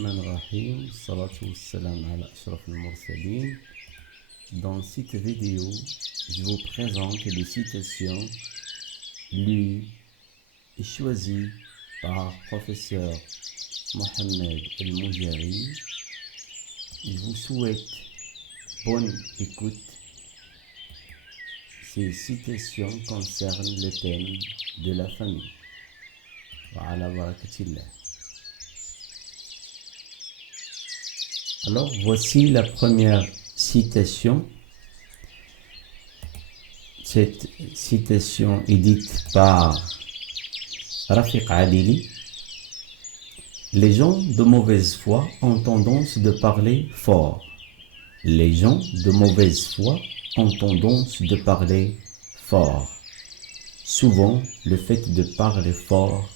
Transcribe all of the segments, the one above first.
Bismillahirrahmanirrahim. Salatu wassalam ala ashraf al-mursalin. Dans cette vidéo, je vous présente des citations lues et choisies par professeur Mohamed El-Moujari. Je vous souhaite bonne écoute. Ces citations concernent le thème de la famille. Wa ala barakatillah. Alors, voici la première citation. Cette citation est dite par Rafiq Adili. Les gens de mauvaise foi ont tendance de parler fort. Les gens de mauvaise foi ont tendance de parler fort. Souvent, le fait de parler fort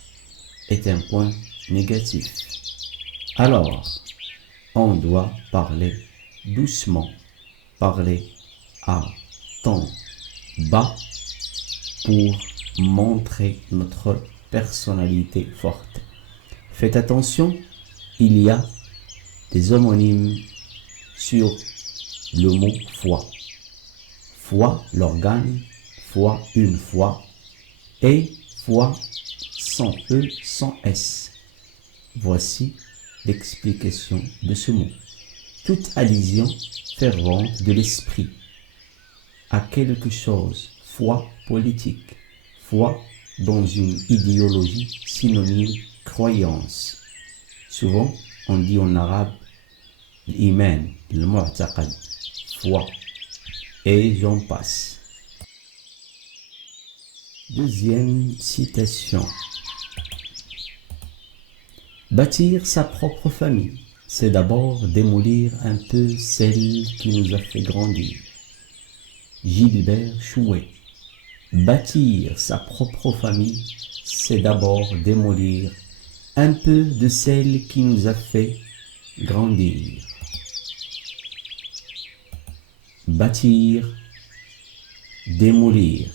est un point négatif. Alors, on doit parler doucement, parler à ton bas pour montrer notre personnalité forte. Faites attention, il y a des homonymes sur le mot foi. Foi, l'organe, foi, une fois, et foi sans E, sans S. Voici l'explication de ce mot. Toute allusion fervente de l'esprit à quelque chose, foi politique, foi dans une idéologie synonyme croyance. Souvent, on dit en arabe l'iman, le mu'taqad, foi, et j'en passe. Deuxième citation. Bâtir sa propre famille, c'est d'abord démolir un peu celle qui nous a fait grandir. Gilbert Chouet. Bâtir sa propre famille, c'est d'abord démolir un peu de celle qui nous a fait grandir. Bâtir, démolir.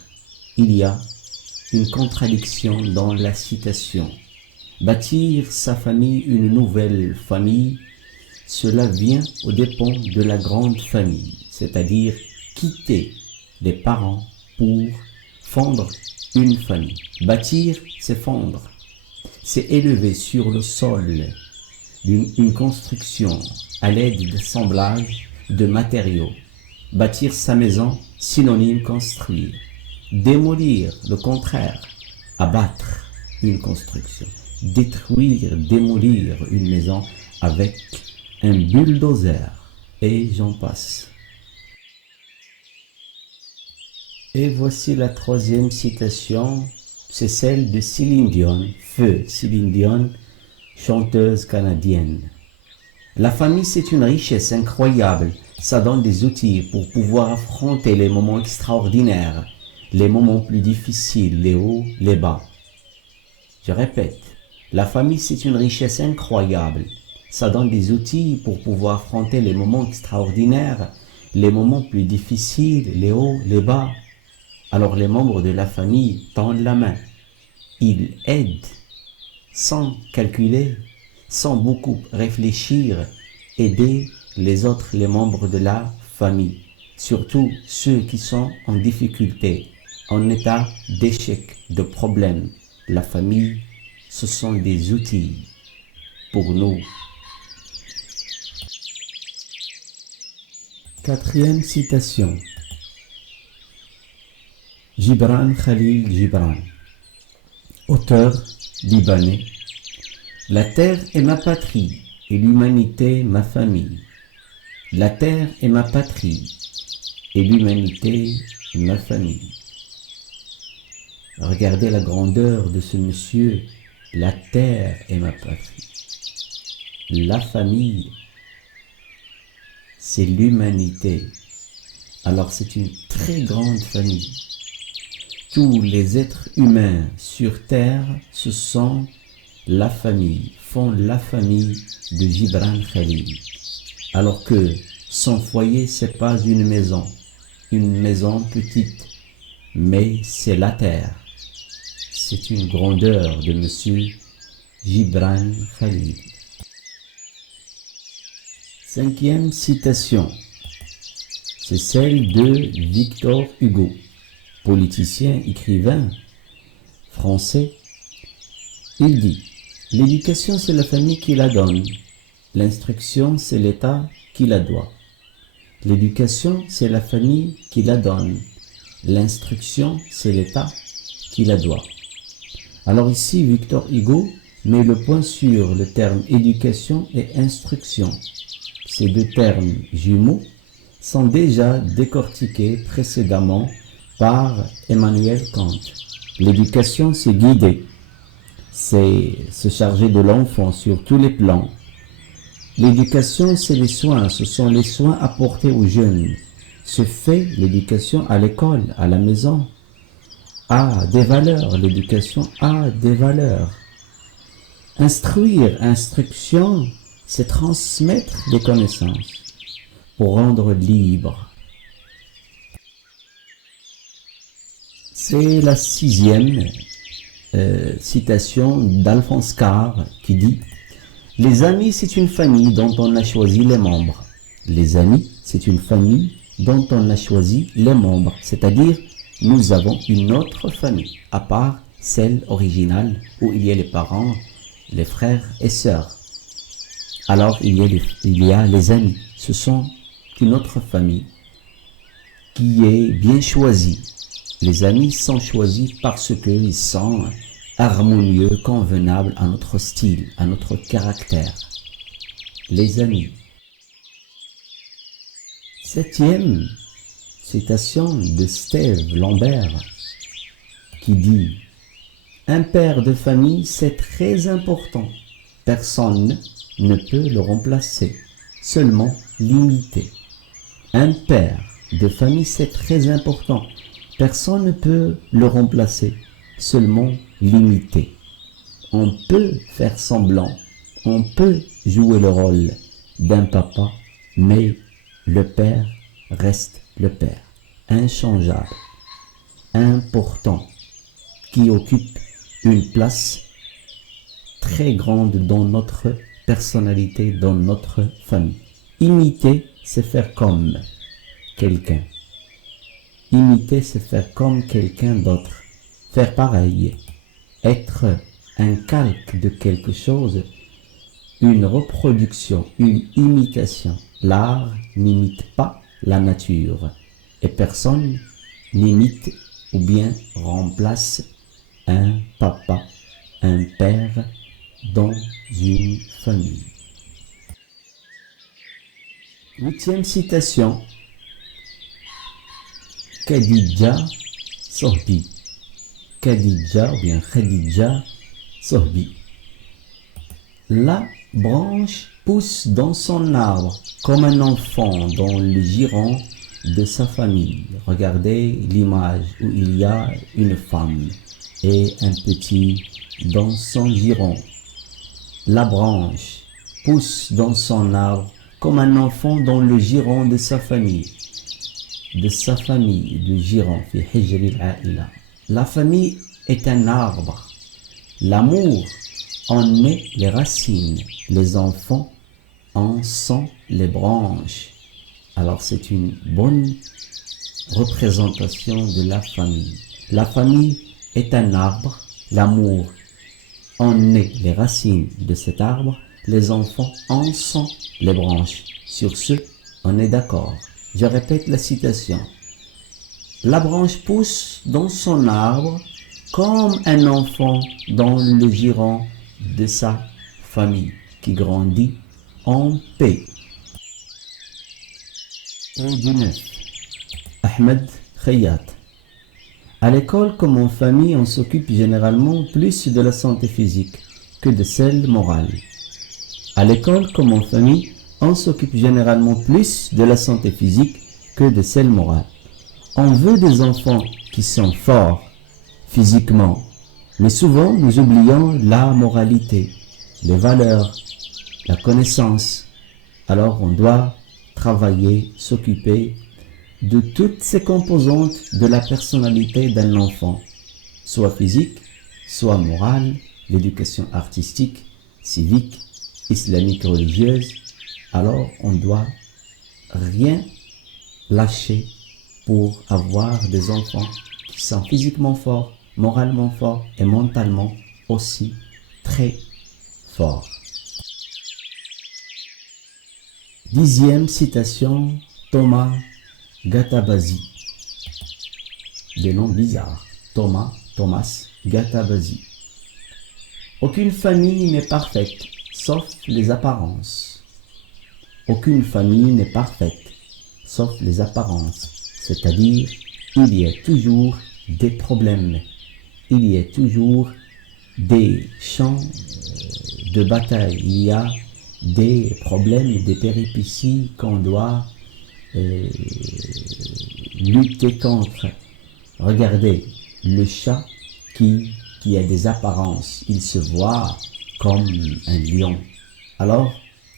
Il y a une contradiction dans la citation. Bâtir sa famille, une nouvelle famille, cela vient aux dépens de la grande famille, c'est-à-dire quitter les parents pour fondre une famille. Bâtir, c'est fondre, c'est élever sur le sol une construction à l'aide d'assemblage de matériaux. Bâtir sa maison, synonyme construire. Démolir, le contraire, abattre une construction. Détruire, démolir une maison avec un bulldozer, et j'en passe. Et voici la troisième citation, c'est celle de Céline Dion, feu Céline Dion, chanteuse canadienne. La famille, c'est une richesse incroyable, ça donne des outils pour pouvoir affronter les moments extraordinaires, les moments plus difficiles, les hauts, les bas. Je répète. La famille, c'est une richesse incroyable. Ça donne des outils pour pouvoir affronter les moments extraordinaires, les moments plus difficiles, les hauts, les bas. Alors les membres de la famille tendent la main. Ils aident sans calculer, sans beaucoup réfléchir, aider les autres, les membres de la famille. Surtout ceux qui sont en difficulté, en état d'échec, de problème. La famille, ce sont des outils pour nous. Quatrième citation. Gibran Khalil Gibran, auteur libanais. La terre est ma patrie et l'humanité ma famille. La terre est ma patrie et l'humanité ma famille. Regardez la grandeur de ce monsieur. La terre est ma patrie. La famille, c'est l'humanité. Alors c'est une très grande famille. Tous les êtres humains sur terre, ce sont la famille, font la famille de Gibran Khalil. Alors que son foyer, c'est pas une maison petite, mais c'est la terre. C'est une grandeur de monsieur Gibran Khalil. Cinquième citation, c'est celle de Victor Hugo, politicien, écrivain français. Il dit: l'éducation, c'est la famille qui la donne. L'instruction, c'est l'État qui la doit. L'éducation, c'est la famille qui la donne. L'instruction, c'est l'État qui la doit. Alors ici, Victor Hugo met le point sur le terme éducation et instruction. Ces deux termes jumeaux sont déjà décortiqués précédemment par Emmanuel Kant. L'éducation, c'est guider, c'est se charger de l'enfant sur tous les plans. L'éducation, c'est les soins, ce sont les soins apportés aux jeunes. Se fait l'éducation à l'école, à la maison, a des valeurs, l'éducation a des valeurs. Instruire, instruction, c'est transmettre des connaissances pour rendre libre. C'est la sixième citation d'Alphonse Karr qui dit: les amis, c'est une famille dont on a choisi les membres. Les amis, c'est une famille dont on a choisi les membres. C'est-à-dire, nous avons une autre famille, à part celle originale où il y a les parents, les frères et sœurs. Alors, il y a les amis. Ce sont une autre famille qui est bien choisie. Les amis sont choisis parce qu'ils sont harmonieux, convenables à notre style, à notre caractère. Les amis. Septième citation de Steve Lambert qui dit: un père de famille, c'est très important. Personne ne peut le remplacer, seulement l'imiter. Un père de famille, c'est très important. Personne ne peut le remplacer, seulement l'imiter. On peut faire semblant, on peut jouer le rôle d'un papa, mais le père reste le père, inchangeable, important, qui occupe une place très grande dans notre personnalité, dans notre famille. Imiter, c'est faire comme quelqu'un. Imiter, c'est faire comme quelqu'un d'autre. Faire pareil. Être un calque de quelque chose, une reproduction, une imitation. L'art n'imite pas la nature et personne n'imite ou bien remplace un papa, un père dans une famille. Huitième citation. Khadija Sohbi. Khadija ou bien Khadija Sohbi. La branche pousse dans son arbre comme un enfant dans le giron de sa famille. Regardez l'image où il y a une femme et un petit dans son giron. La branche pousse dans son arbre comme un enfant dans le giron de sa famille. De sa famille, le giron, fi hijri al-aïla. La famille est un arbre. L'amour en est les racines. Les enfants en sont les branches. Alors c'est une bonne représentation de la famille. La famille est un arbre. L'amour en est les racines de cet arbre. Les enfants en sont les branches. Sur ce, on est d'accord. Je répète la citation. La branche pousse dans son arbre comme un enfant dans le giron de sa famille qui grandit en paix. Et du 9. Ahmed Khayyat. À l'école comme en famille, on s'occupe généralement plus de la santé physique que de celle morale. À l'école comme en famille, on s'occupe généralement plus de la santé physique que de celle morale. On veut des enfants qui sont forts physiquement, mais souvent nous oublions la moralité, les valeurs, la connaissance. Alors on doit travailler, s'occuper de toutes ces composantes de la personnalité d'un enfant, soit physique, soit morale, l'éducation artistique, civique, islamique religieuse, Alors on doit rien lâcher pour avoir des enfants qui sont physiquement forts, moralement forts et mentalement aussi très forts. 10e citation, Thomas Gattabazi. Des noms bizarres. Thomas Gattabazi. Aucune famille n'est parfaite, sauf les apparences. Aucune famille n'est parfaite, sauf les apparences. C'est-à-dire, il y a toujours des problèmes. Il y a toujours des champs de bataille. Il y a des problèmes, des péripéties qu'on doit lutter contre. Regardez, le chat qui a des apparences, il se voit comme un lion. Alors,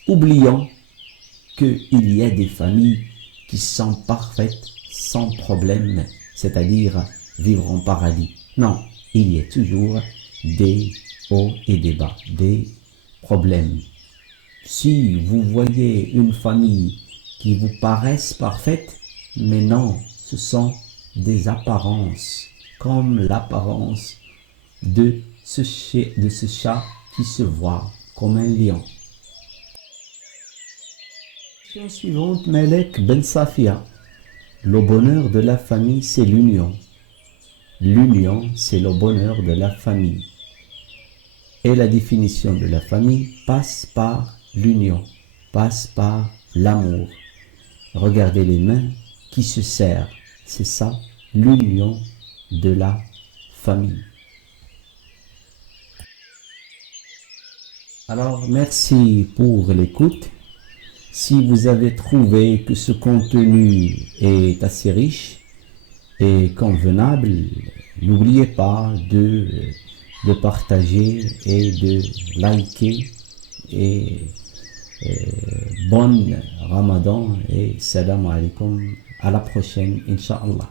oublions qu'il y a des familles qui sont parfaites, sans problème, c'est-à-dire vivre en paradis. Non, il y a toujours des hauts et des bas, des problèmes. Si vous voyez une famille qui vous paraissent parfaite, mais non, ce sont des apparences, comme l'apparence de ce chat qui se voit comme un lion. Question suivante, Malek Ben Safia. Le bonheur de la famille, c'est l'union. L'union, c'est le bonheur de la famille. Et la définition de la famille passe par l'union, passe par l'amour. Regardez les mains qui se serrent. C'est ça, l'union de la famille. Alors, merci pour l'écoute. Si vous avez trouvé que ce contenu est assez riche et convenable, n'oubliez pas de partager et de liker. Et bon Ramadan et salam alaikum. À la prochaine, Inch'Allah.